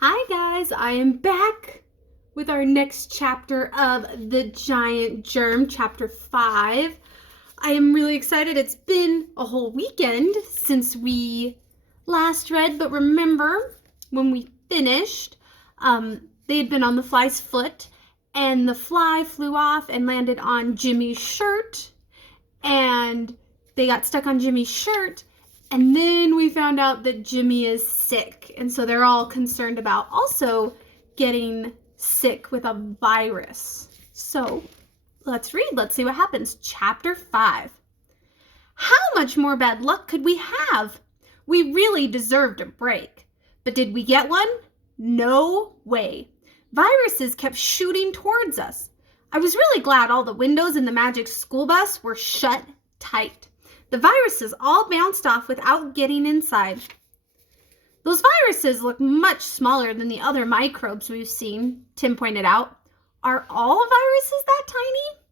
Hi guys, I am back with our next chapter of The Giant Germ, chapter 5. I am really excited. It's been a whole weekend since we last read, but remember when we finished, they had been on the fly's foot and the fly flew off and landed on Jimmy's shirt and they got stuck on Jimmy's shirt. And then we found out that Jimmy is sick. And so they're all concerned about also getting sick with a virus. So let's read. Let's see what happens. Chapter 5. How much more bad luck could we have? We really deserved a break. But did we get one? No way. Viruses kept shooting towards us. I was really glad all the windows in the magic school bus were shut tight. The viruses all bounced off without getting inside. Those viruses look much smaller than the other microbes we've seen, Tim pointed out. Are all viruses that tiny?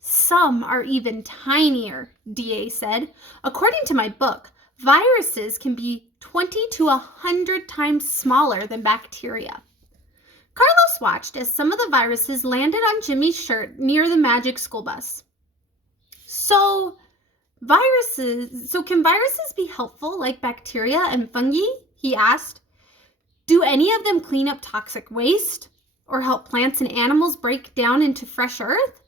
Some are even tinier, DA said. According to my book, viruses can be 20 to 100 times smaller than bacteria. Carlos watched as some of the viruses landed on Jimmy's shirt near the magic school bus. So can viruses be helpful like bacteria and fungi? He asked. Do any of them clean up toxic waste or help plants and animals break down into fresh earth?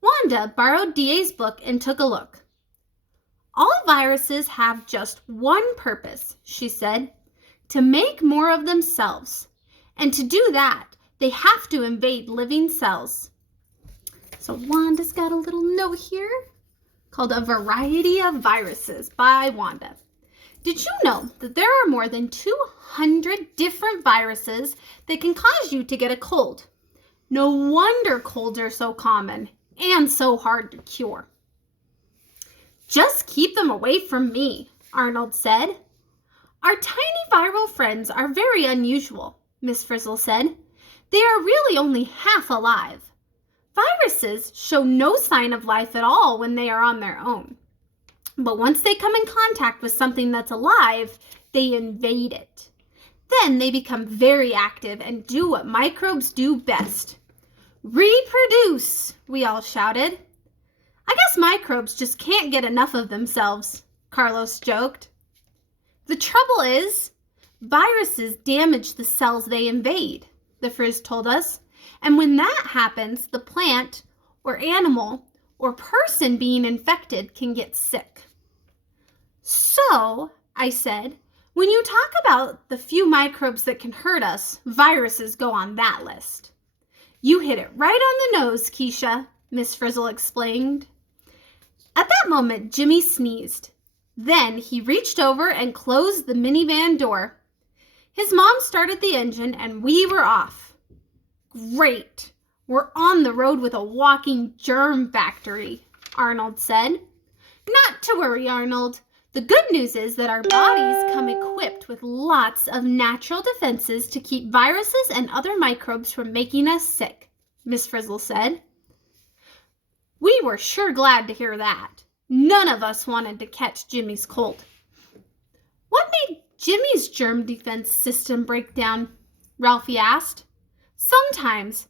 Wanda borrowed DA's book and took a look. All viruses have just one purpose, she said, to make more of themselves. And to do that, they have to invade living cells. So Wanda's got a little note here called A Variety of Viruses by Wanda. Did you know that there are more than 200 different viruses that can cause you to get a cold? No wonder colds are so common and so hard to cure. Just keep them away from me, Arnold said. Our tiny viral friends are very unusual, Miss Frizzle said. They are really only half alive. Viruses show no sign of life at all when they are on their own. But once they come in contact with something that's alive, they invade it. Then they become very active and do what microbes do best. Reproduce, we all shouted. I guess microbes just can't get enough of themselves, Carlos joked. The trouble is, viruses damage the cells they invade, the Frizz told us. And when that happens, the plant or animal or person being infected can get sick. So, I said, when you talk about the few microbes that can hurt us, viruses go on that list. You hit it right on the nose, Keisha, Miss Frizzle explained. At that moment, Jimmy sneezed. Then he reached over and closed the minivan door. His mom started the engine and we were off. Great. We're on the road with a walking germ factory, Arnold said. Not to worry, Arnold. The good news is that our bodies come equipped with lots of natural defenses to keep viruses and other microbes from making us sick, Miss Frizzle said. We were sure glad to hear that. None of us wanted to catch Jimmy's cold. What made Jimmy's germ defense system break down? Ralphie asked. Sometimes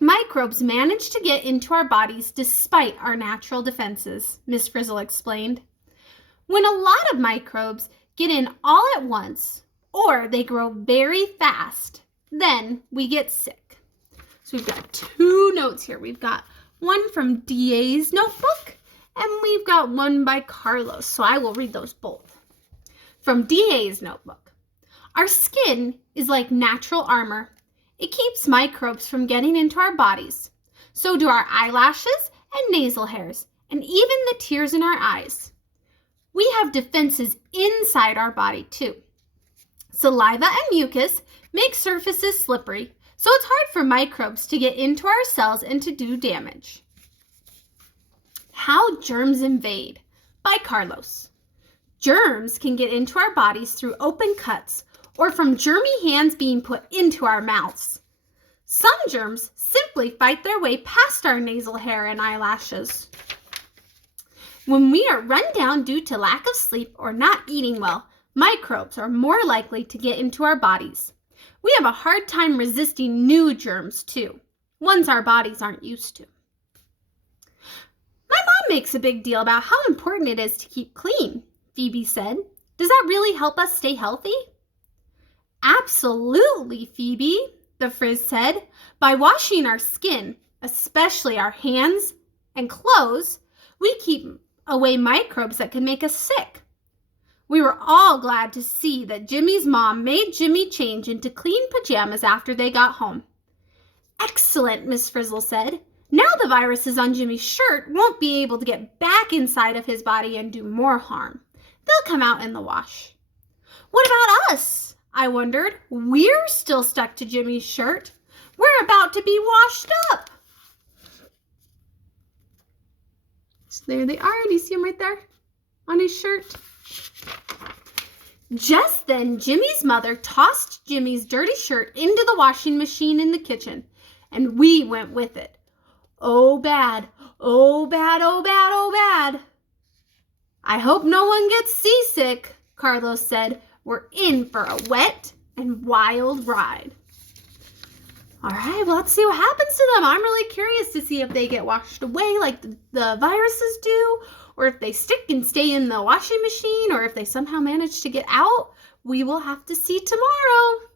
microbes manage to get into our bodies despite our natural defenses, Miss Frizzle explained. When a lot of microbes get in all at once, or they grow very fast, then we get sick. So we've got two notes here. We've got one from DA's notebook, and we've got one by Carlos. So I will read those both. From DA's notebook. Our skin is like natural armor. It keeps microbes from getting into our bodies. So do our eyelashes and nasal hairs, and even the tears in our eyes. We have defenses inside our body too. Saliva and mucus make surfaces slippery, so it's hard for microbes to get into our cells and to do damage. How Germs Invade by Carlos. Germs can get into our bodies through open cuts or from germy hands being put into our mouths. Some germs simply fight their way past our nasal hair and eyelashes. When we are run down due to lack of sleep or not eating well, microbes are more likely to get into our bodies. We have a hard time resisting new germs, too, ones our bodies aren't used to. My mom makes a big deal about how important it is to keep clean, Phoebe said. Does that really help us stay healthy? Absolutely, Phoebe, the Frizz said. By washing our skin, especially our hands and clothes, we keep away microbes that can make us sick. We were all glad to see that Jimmy's mom made Jimmy change into clean pajamas after they got home. Excellent, Miss Frizzle said. Now the viruses on Jimmy's shirt won't be able to get back inside of his body and do more harm. They'll come out in the wash. What about us? I wondered. We're still stuck to Jimmy's shirt. We're about to be washed up. So there they are. Do you see them right there on his shirt? Just then, Jimmy's mother tossed Jimmy's dirty shirt into the washing machine in the kitchen, and we went with it. Oh, bad. Oh, bad, oh, bad, oh, bad. I hope no one gets seasick, Carlos said. We're in for a wet and wild ride. All right, well, let's see what happens to them. I'm really curious to see if they get washed away like the viruses do, or if they stick and stay in the washing machine, or if they somehow manage to get out. We will have to see tomorrow.